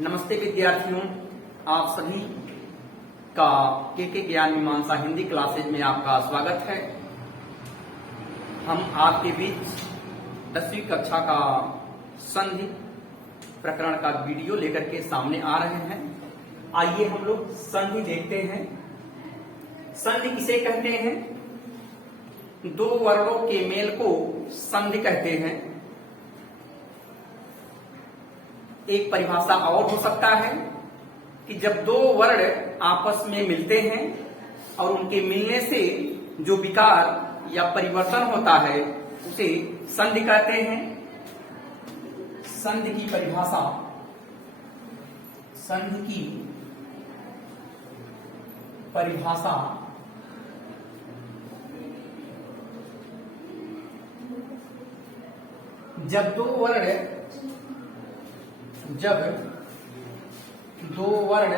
नमस्ते विद्यार्थियों, आप सभी का के ज्ञान मीमांसा हिंदी क्लासेज में आपका स्वागत है। हम आपके बीच 10वीं कक्षा का संधि प्रकरण का वीडियो लेकर के सामने आ रहे हैं। आइए हम लोग संधि देखते हैं। संधि किसे कहते हैं? दो वर्णों के मेल को संधि कहते हैं। एक परिभाषा और हो सकता है कि जब दो वर्ण आपस में मिलते हैं और उनके मिलने से जो विकार या परिवर्तन होता है उसे संधि कहते हैं। संधि की परिभाषा, संधि की परिभाषा जब दो वर्ण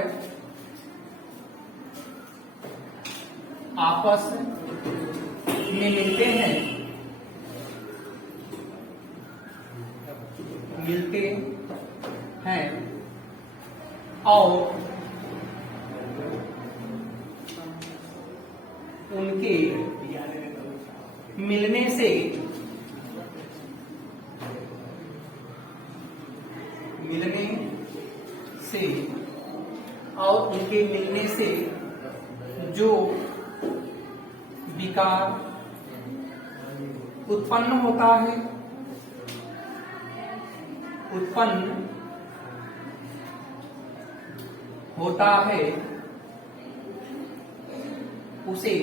आपस में मिलते हैं और उनके मिलने से जो विकार उत्पन्न होता है उसे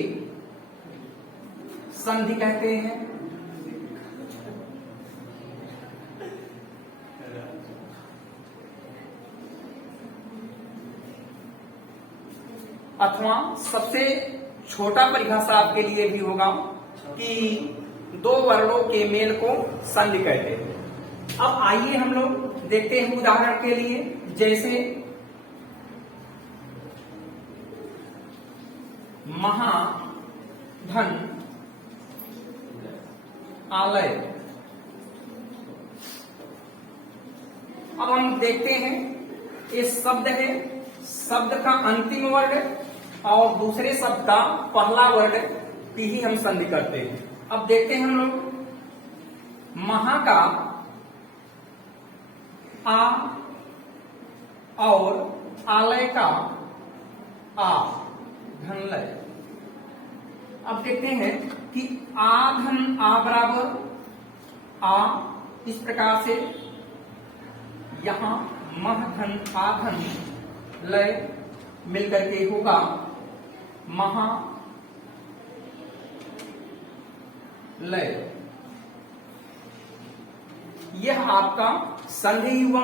संधि कहते हैं। अथवा सबसे छोटा परिभाषा आपके लिए भी होगा कि दो वर्णों के मेल को संधि कहते हैं। अब आइए हम लोग देखते हैं उदाहरण के लिए, जैसे महाधन आलय। अब हम देखते हैं, ये शब्द है, शब्द का अंतिम वर्ण और दूसरे शब्द का पहला वर्ण की ही हम संधि करते हैं। अब देखते हैं हम लोग, महा का आ और आलय का आ, धनलय। अब देखते हैं कि आ धन आ बराबर आ, इस प्रकार से यहां मह धन आ धन लय मिलकर के होगा महा लय। यह आपका संधि हुआ।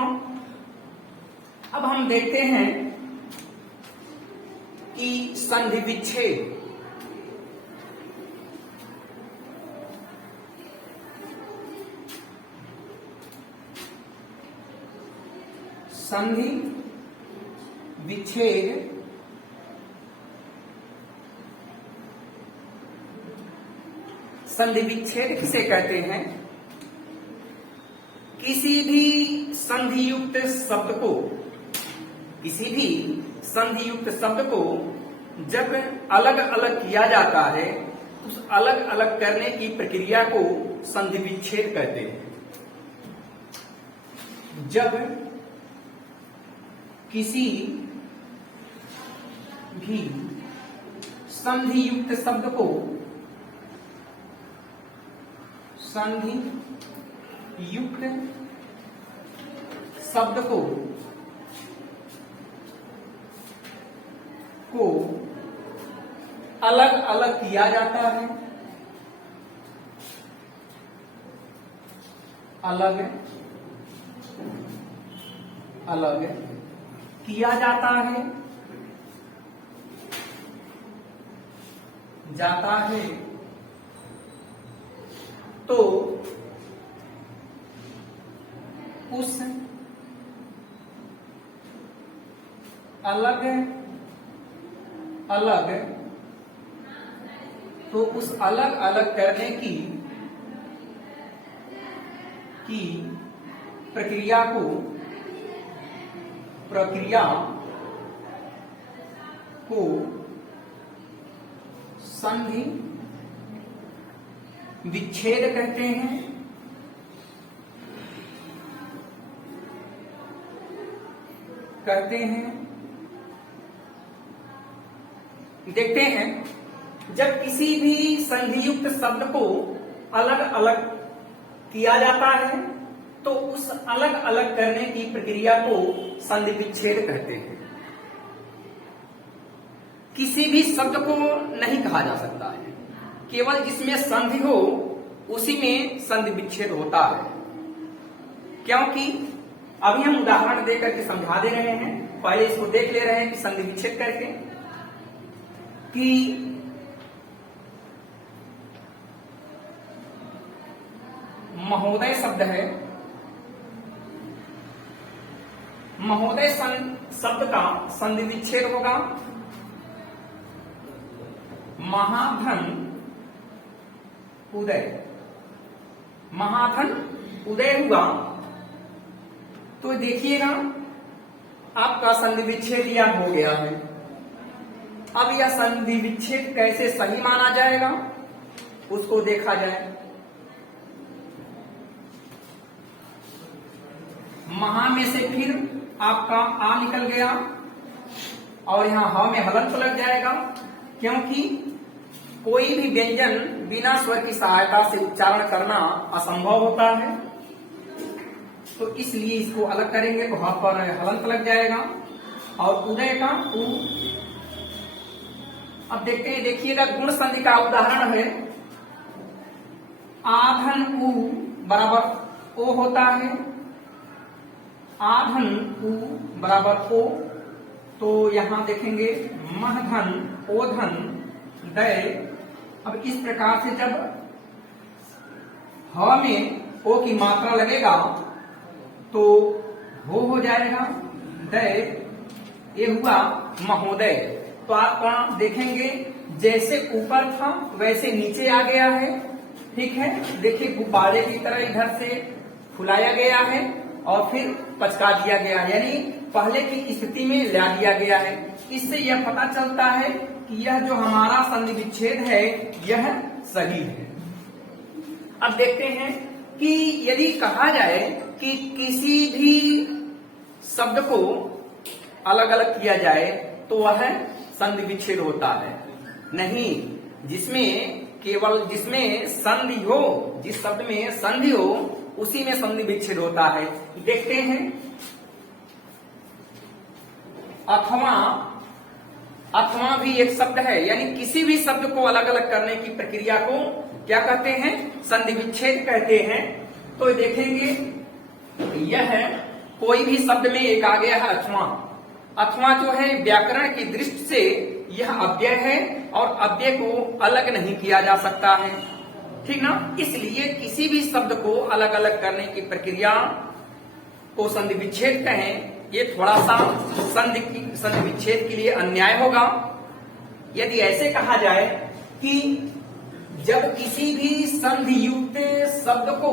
अब हम देखते हैं कि संधि विच्छेद। संधि विच्छेद संधि विच्छेद किसे कहते हैं? किसी भी संधियुक्त शब्द को जब अलग अलग किया जाता है, उस अलग अलग करने की प्रक्रिया को संधि विच्छेद कहते हैं। जब किसी भी संधियुक्त शब्द को अलग अलग किया जाता है, अलग किया जाता है तो उस अलग अलग करने की प्रक्रिया को प्रक्रिया को संधि विच्छेद कहते हैं। देखते हैं, जब किसी भी संधियुक्त शब्द को अलग अलग किया जाता है तो उस अलग अलग करने की प्रक्रिया को संधि विच्छेद कहते हैं। किसी भी शब्द को नहीं कहा जा सकता है, केवल जिसमें संधि हो उसी में संधि विच्छेद होता है। क्योंकि अभी हम उदाहरण देकर के समझा दे रहे हैं, पहले इसको देख ले रहे हैं कि संधि विच्छेद करके कि महोदय शब्द है, महोदय शब्द का संधि विच्छेद होगा महाधन उदय। महाधन उदय हुआ तो देखिएगा आपका संधि विच्छेद यह हो गया है। अब यह संधि विच्छेद कैसे सही माना जाएगा उसको देखा जाए। महा में से फिर आपका आ निकल गया और यहां ह में हलंत लग जाएगा, क्योंकि कोई भी व्यंजन बिना स्वर की सहायता से उच्चारण करना असंभव होता है, तो इसलिए इसको अलग करेंगे तो ह पर हलंत लग जाएगा और उदय का उ। अब देखते हैं, देखिएगा गुण संधि का उदाहरण है, आधन उ बराबर ओ होता है, आधन उ बराबर ओ। तो यहां देखेंगे महधन ओधन दय। अब इस प्रकार से जब ह में ओ की मात्रा लगेगा तो हो जाएगा दय, ये हुआ महोदय। तो आप देखेंगे जैसे ऊपर था वैसे नीचे आ गया है, ठीक है। देखिए गुब्बारे की तरह इधर से फुलाया गया है और फिर पचका दिया गया है, यानी पहले की स्थिति में ला दिया गया है। इससे यह पता चलता है कि यह जो हमारा संधि विच्छेद है यह सही है। अब देखते हैं कि यदि कहा जाए कि किसी भी शब्द को अलग अलग किया जाए तो वह संधि विच्छेद होता है। नहीं, जिसमें संधि हो, जिस शब्द में संधि हो उसी में संधि विच्छेद होता है। देखते हैं, अथवा, अथवा भी एक शब्द है, यानी किसी भी शब्द को अलग अलग करने की प्रक्रिया को क्या कहते हैं? संधि विच्छेद कहते हैं। तो देखेंगे यह है, कोई भी शब्द में एक आ गया है अथवा। अथवा जो है व्याकरण की दृष्टि से यह अव्यय है और अव्यय को अलग नहीं किया जा सकता है, ठीक ना। इसलिए किसी भी शब्द को अलग अलग करने की प्रक्रिया को संधि विच्छेद कहें, ये थोड़ा सा संधि विच्छेद के लिए अन्याय होगा। यदि ऐसे कहा जाए कि जब किसी भी संधि युक्त शब्द को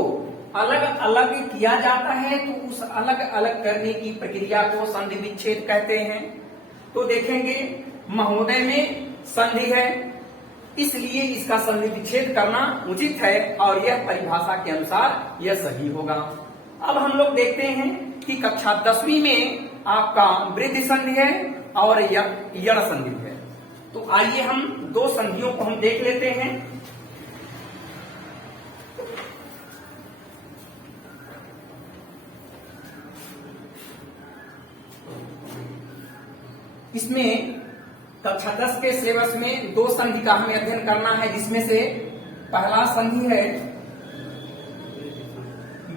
अलग अलग किया जाता है तो उस अलग अलग करने की प्रक्रिया को संधि विच्छेद कहते हैं। तो देखेंगे महोदय में संधि है, इसलिए इसका संधि विच्छेद करना उचित है और यह परिभाषा के अनुसार यह सही होगा। अब हम लोग देखते हैं कि कक्षा 10वीं में आपका वृद्धि संधि है और यण संधि है। तो आइए हम दो संधियों को हम देख लेते हैं। इसमें कक्षा 10 के सिलेबस में दो संधि का हमें अध्ययन करना है, जिसमें से पहला संधि है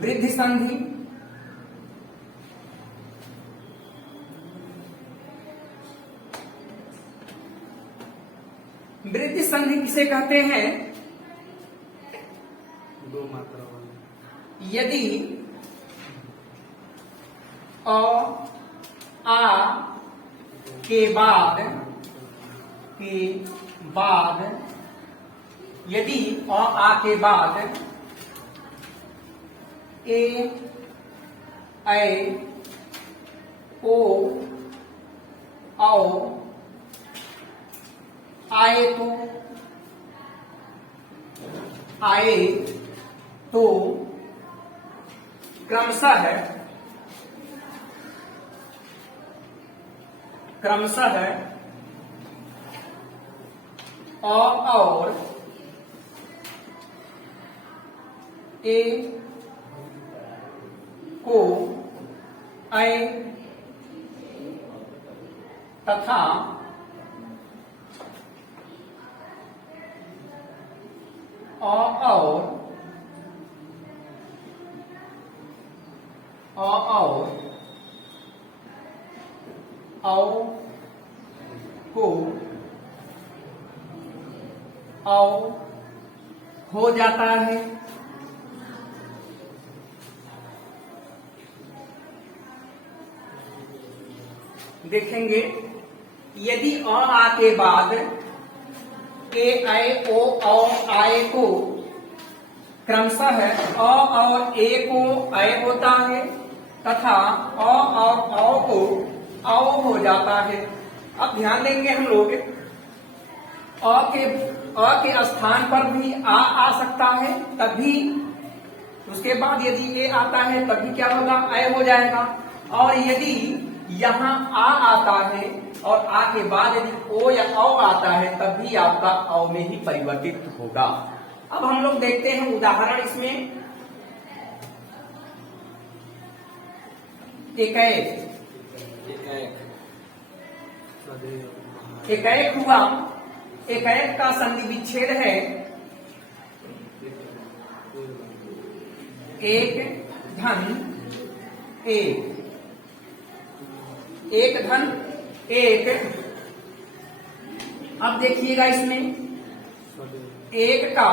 वृद्धि संधि। वृद्धि संधि किसे कहते हैं? दो मात्रा वाली। यदि अ आ के बाद यदि अ आ के बाद ए ऐ ओ आओ आए तो आए तो क्रमशः अ और ए को ऐ तथा अ और औ को औ हो जाता है। देखेंगे यदि अ आ के बाद ए ऐ ओ औ आए को क्रमशः अ और ए को ऐ होता है तथा अ और औ को औ हो जाता है। अब ध्यान देंगे हम लोग अ के स्थान पर भी आ सकता है, तभी उसके बाद यदि ए आता है तभी क्या होगा, ऐ हो जाएगा। और यदि यहाँ आ आता है और आ के बाद यदि ओ या औ आता है तभी आपका औ में ही परिवर्तित होगा। अब हम लोग देखते हैं उदाहरण इसमें। एकैक हुआ, एकैक का संधि विच्छेद है एक धन एक, एक धन एक। अब देखिएगा इसमें एक का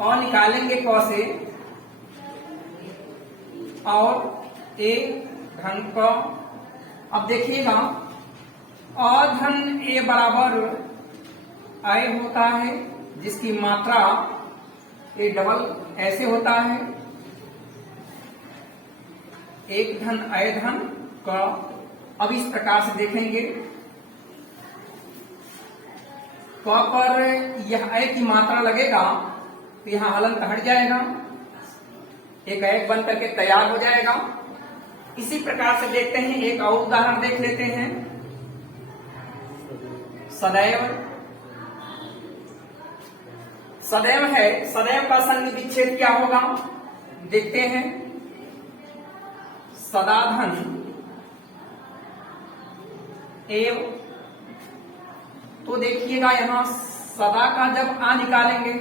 और निकालेंगे क से और एक धन क। अब देखिएगा अ धन ए बराबर ऐ होता है, जिसकी मात्रा ए डबल ऐसे होता है, एक धन ऐ धन क। अब इस प्रकार से देखेंगे क पर यह ऐ की मात्रा लगेगा तो यहाँ हलन हट जाएगा, एक ऐक बन करके तैयार हो जाएगा। इसी प्रकार से देखते हैं, एक और उदाहरण देख लेते हैं। सदैव, सदैव है, सदैव का संधि विच्छेद क्या होगा देखते हैं। सदाधन एव, तो देखिएगा यहां सदा का जब आ निकालेंगे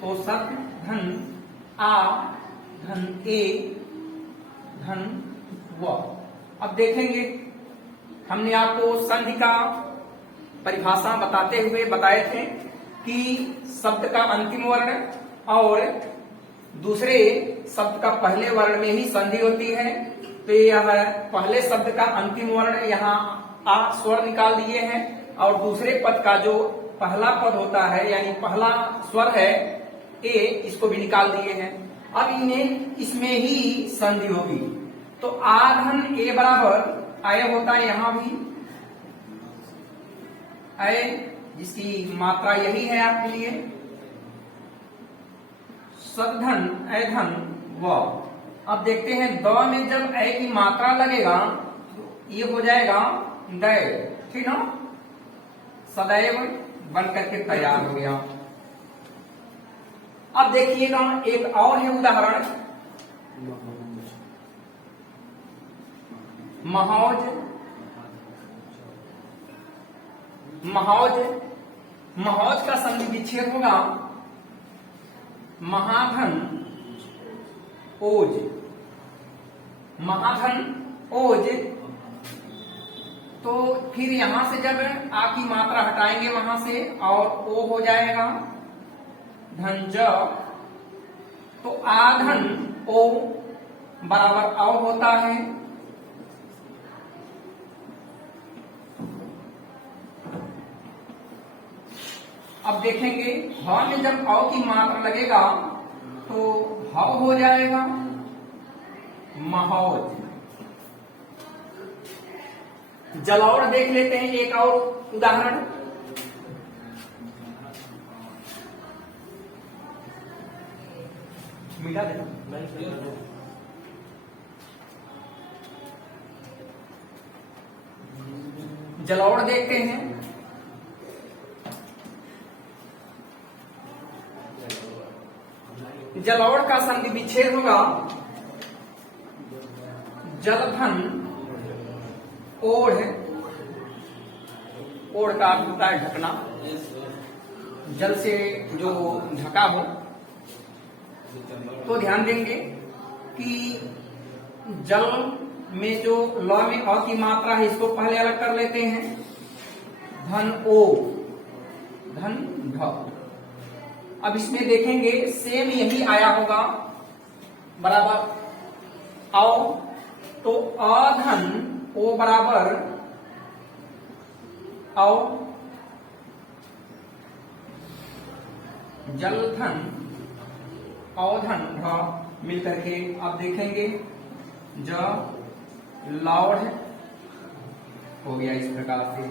तो सद धन आ धन ए धन व। अब देखेंगे हमने आपको संधि का परिभाषा बताते हुए बताए थे कि शब्द का अंतिम वर्ण और दूसरे शब्द का पहले वर्ण में ही संधि होती है। तो यह पहले शब्द का अंतिम वर्ण यहाँ आ स्वर निकाल दिए हैं और दूसरे पद का जो पहला पद होता है यानी पहला स्वर है ए, इसको भी निकाल दिए हैं। अब इन्हें इसमें ही संधि होगी तो आ धन ए बराबर आय होता है, यहाँ भी आय जिसकी मात्रा यही है आपके लिए, सदधन ऐ धन व। अब देखते हैं द में जब ऐ की मात्रा लगेगा तो ये हो जाएगा दै, ठीक ना, सदैव बन करके तैयार हो गया। अब देखिएगा एक और है उदाहरण, महौज, महौज, महौज का संधि विच्छेद होगा महाधन ओज, महाधन ओज। तो फिर यहां से जब आ की मात्रा हटाएंगे वहां से और ओ हो जाएगा धन ज, तो आधन ओ बराबर औ होता है। अब देखेंगे ह में जब औ की मात्रा लगेगा तो ह हो जाएगा महौज। जलौढ़ देख लेते हैं एक और उदाहरण। मिटा देना। जलौढ़ देखते हैं। जलौढ़ का संधि विच्छेद होगा जलधन ओढ़। ओढ़ का अर्थ होता है ढकना, जल से जो ढका हो। तो ध्यान देंगे कि जल में जो ल में अ की मात्रा है इसको पहले अलग कर लेते हैं। धन ओ, धन ढ। अब इसमें देखेंगे सेम यही आया होगा बराबर औ। तो अधन ओ बराबर औ, जलधन औधन ढ मिलकर के अब देखेंगे ज लौढ़ हो गया। इस प्रकार से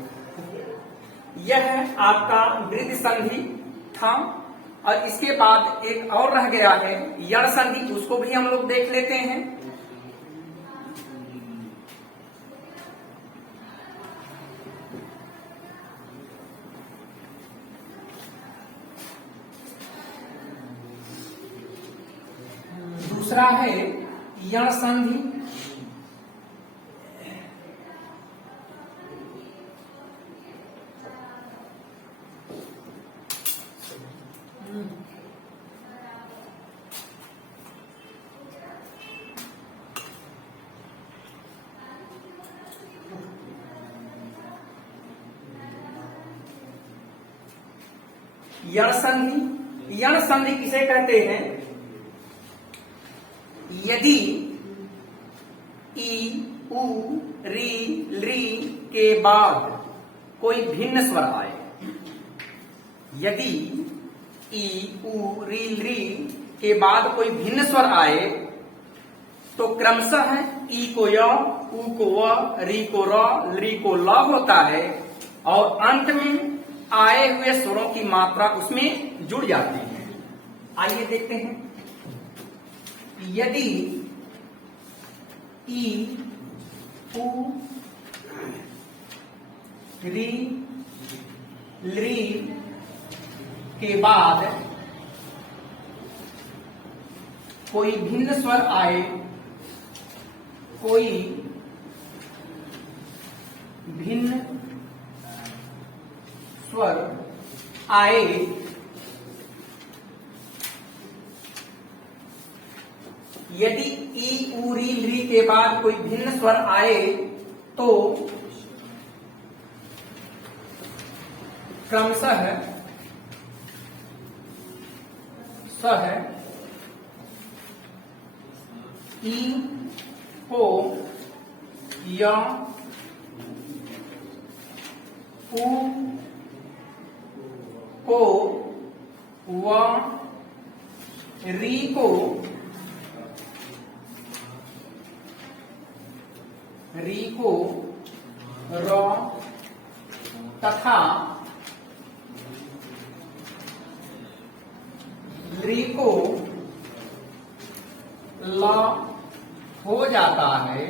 यह आपका वृद्धि संधि था। और इसके बाद एक और रह गया है यण संधि, उसको भी हम लोग देख लेते हैं। दूसरा है यण संधि। यण संधि, यण संधि किसे कहते हैं? यदि ई, उ, री, ली के बाद कोई भिन्न स्वर आए, यदि ई, उ, री, ली के बाद कोई भिन्न स्वर आए तो क्रमशः ई को य, उ को व, री को र, ली को ल होता है और अंत में आए हुए स्वरों की मात्रा उसमें जुड़ जाती है। आइए देखते हैं। यदि ई, उ, री, ली के बाद कोई भिन्न स्वर आए, कोई भिन्न स्वर आए यदि ई, उ, री, ली के बाद कोई भिन्न स्वर आए तो क्रमशः सह ई को य, उ को व, री को र तथा ली को ल हो जाता है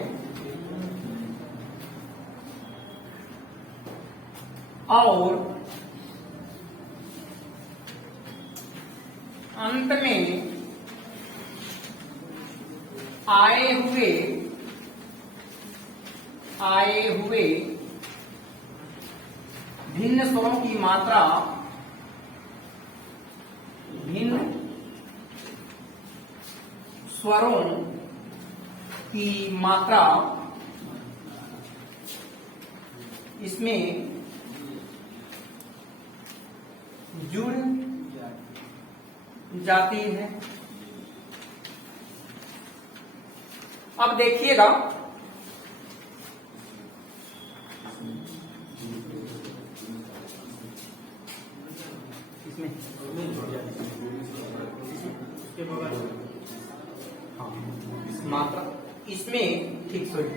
और अंत में आए हुए भिन्न स्वरों की मात्रा, भिन्न स्वरों की मात्रा इसमें जुड़ जाती है। अब देखिएगा इसमें मात्रा इसमें ठीक सॉरी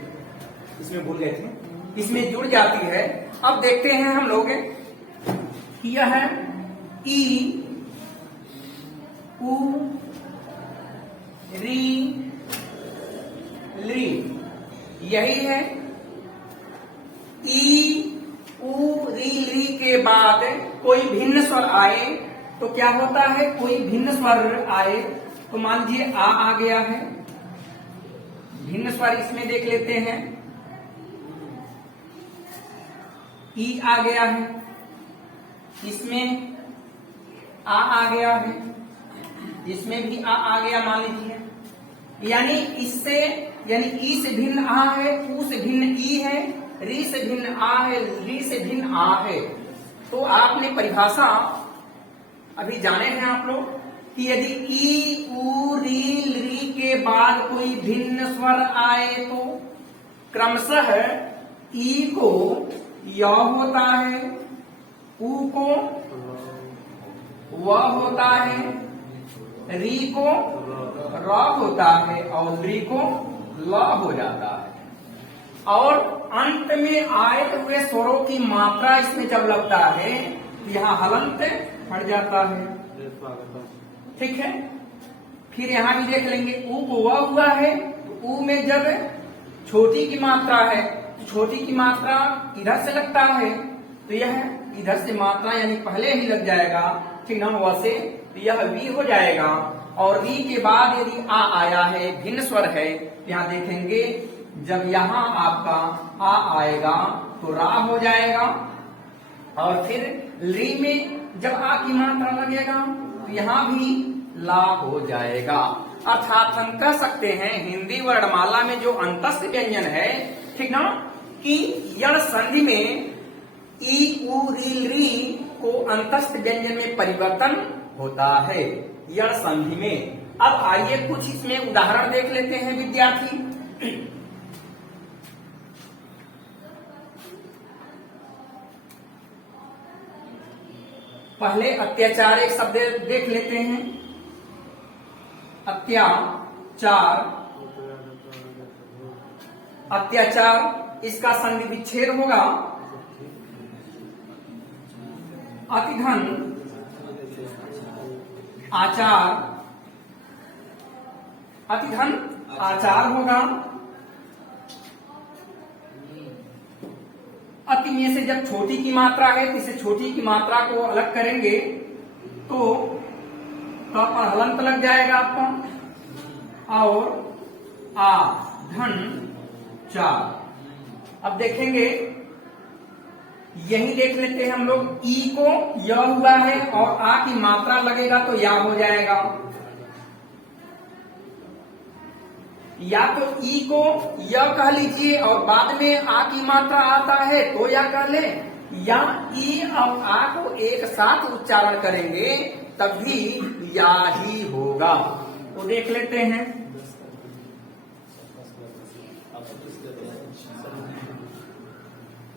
इसमें भूल गए थे, इसमें जुड़ जाती है। अब देखते हैं हम लोग कि यह है ई उ री ली, यही है। ई उ री ली के बाद कोई भिन्न स्वर आए तो क्या होता है, कोई भिन्न स्वर आए तो मान लीजिए आ गया है, भिन्न स्वर इसमें देख लेते हैं। ई आ गया है, इसमें आ गया है, इसमें भी आ गया मान लीजिए। यानी इससे यानी ई से भिन्न आ है, उ से भिन्न ई है, री से भिन्न आ है, री से भिन्न आ है। तो आपने परिभाषा अभी जाने हैं आप लोग कि यदि ई उ री ली के बाद कोई भिन्न स्वर आए तो क्रमशः ई को य होता है, उ को व होता है, री को र होता है और ली को ल हो जाता है। और अंत में आए हुए स्वरों की मात्रा इसमें जब लगता है तो यहाँ हलंत पड़ जाता है। ठीक है, फिर यहाँ भी देख लेंगे उ को व हुआ है तो उ में जब छोटी की मात्रा है तो छोटी की मात्रा इधर से लगता है तो यह इधर से मात्रा यानी पहले ही लग जाएगा। ठीक ना, वैसे तो यह वी हो जाएगा। और वी के बाद यदि आ आया है, भिन्न स्वर है, यहाँ देखेंगे जब यहाँ आपका आ आएगा तो रा हो जाएगा। और फिर ली में जब आ की मात्रा लगेगा तो यहाँ भी ला हो जाएगा। अर्थात हम कह सकते हैं हिंदी वर्णमाला में जो अंतस्थ व्यंजन है, ठीक ना, कि यण संधि में ई उ री ली को अंतस्थ व्यंजन में परिवर्तन होता है यण संधि में। अब आइए कुछ इसमें उदाहरण देख लेते हैं विद्यार्थी। पहले अत्याचार एक शब्द देख लेते हैं। अत्याचार, अत्याचार इसका संधि विच्छेद होगा अतिघन आचार, अतिघन आचार होगा। अति में से जब छोटी की मात्रा है तो इसे छोटी की मात्रा को अलग करेंगे तो पर हलंत लग जाएगा आपका। और आ धन चार। अब देखेंगे यही देख लेते हैं हम लोग, ई को य हुआ है और आ की मात्रा लगेगा तो या हो जाएगा। या तो ई को य कह लीजिए और बाद में आ की मात्रा आता है तो या कह ले, या ई और आ को एक साथ उच्चारण करेंगे तब भी या ही होगा। तो देख लेते हैं।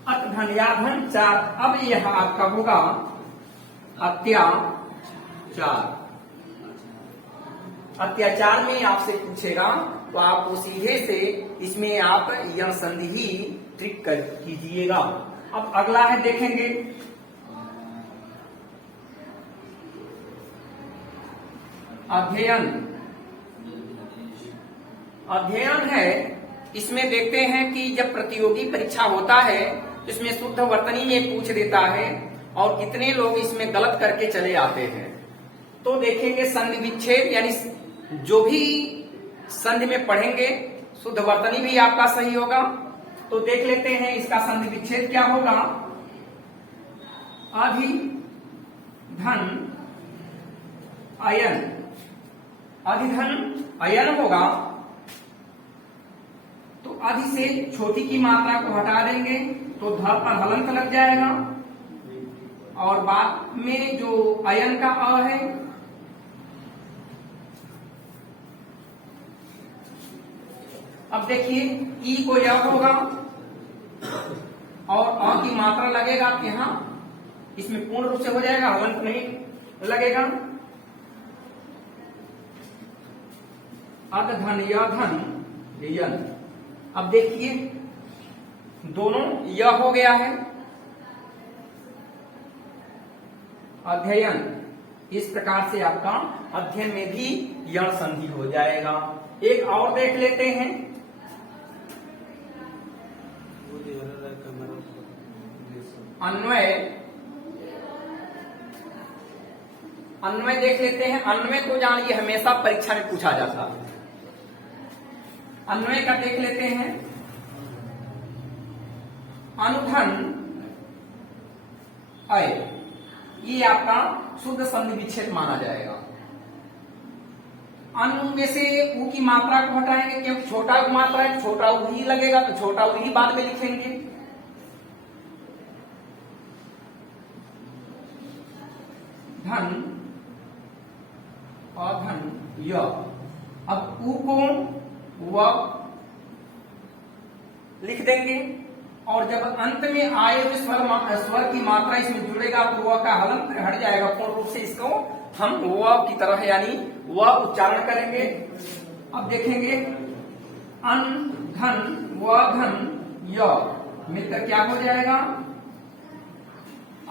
अत धन या धन चार। अब यह आपका होगा अत्याचार। अत्याचार में आपसे पूछेगा तो आपको सीधे से इसमें आप यह संधि ही ट्रिक कर कीजिएगा। अब अगला है देखेंगे अध्ययन। अध्ययन है, इसमें देखते हैं कि जब प्रतियोगी परीक्षा होता है तो इसमें शुद्ध वर्तनी में पूछ देता है और कितने लोग इसमें गलत करके चले आते हैं। तो देखेंगे संधि विच्छेद, यानी जो भी संधि में पढ़ेंगे शुद्ध वर्तनी भी आपका सही होगा। तो देख लेते हैं इसका संधि विच्छेद क्या होगा। अधि धन अयन, अधिधन अयन होगा तो अधि से छोटी की मात्रा को हटा देंगे तो ध पर हलंत लग जाएगा और बाद में जो अयन का अ है अब देखिए ई को य होगा और अ की मात्रा लगेगा आपके यहाँ, इसमें पूर्ण रूप से हो जाएगा, हलंत नहीं लगेगा। अध धन य धन यन। अब देखिए दोनों यह हो गया है अध्ययन। इस प्रकार से आपका अध्ययन में भी यण संधि हो जाएगा। एक और देख लेते हैं, अन्वय। अन्वय देख लेते हैं। अन्वय को जानिए हमेशा परीक्षा में पूछा जाता है। अन्वय का देख लेते हैं। अनुधन अय, ये आपका शुद्ध संधि विच्छेद माना जाएगा। अनु में से ऊ की मात्रा को हटाएंगे क्योंकि छोटा ऊ मात्रा है, छोटा ऊ ही लगेगा तो छोटा ऊ ही बाद में लिखेंगे। धन अधन य। अब ऊ को व लिख देंगे और जब अंत में आए तो स्वर की मात्रा इसमें जुड़ेगा तो व का हलन हट जाएगा। पूर्ण रूप से इसको हम व की तरह यानी व उच्चारण करेंगे। अब देखेंगे अन धन व धन य मिलकर क्या हो जाएगा?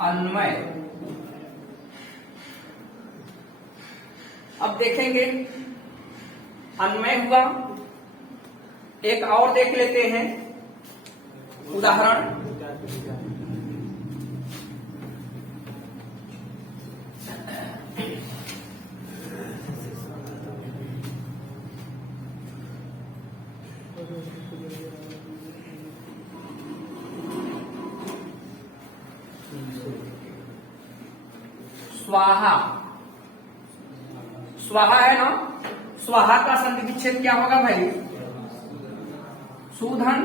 अन्वय। अब देखेंगे अन्वय हुआ। एक और देख लेते हैं उदाहरण। स्वाहा। स्वाहा है ना, स्वाहा का संधि विच्छेद क्या होगा भाई? सुधन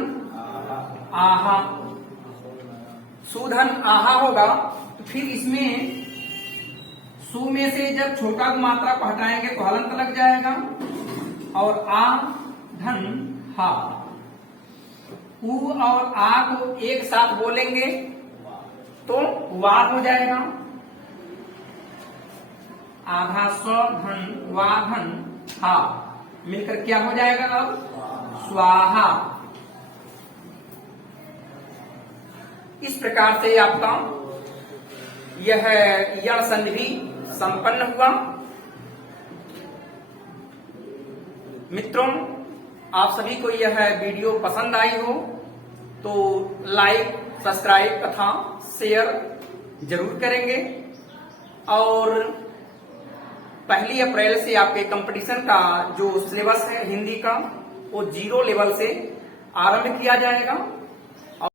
आहा। सुधन आहा होगा तो फिर इसमें सु में से जब छोटा मात्रा को हटाएंगे तो हलंत लग जाएगा और आ धन हा। उ और आ को एक साथ बोलेंगे तो वाह हो जाएगा। आधा स धन वा धन हा मिलकर क्या हो जाएगा? अब स्वाहा। इस प्रकार से आपका यह यण संधि संपन्न हुआ। मित्रों, आप सभी को यह वीडियो पसंद आई हो तो लाइक, सब्सक्राइब तथा शेयर जरूर करेंगे। और 1 अप्रैल से आपके कंपटीशन का जो सिलेबस है हिंदी का वो 0 लेवल से आरंभ किया जाएगा।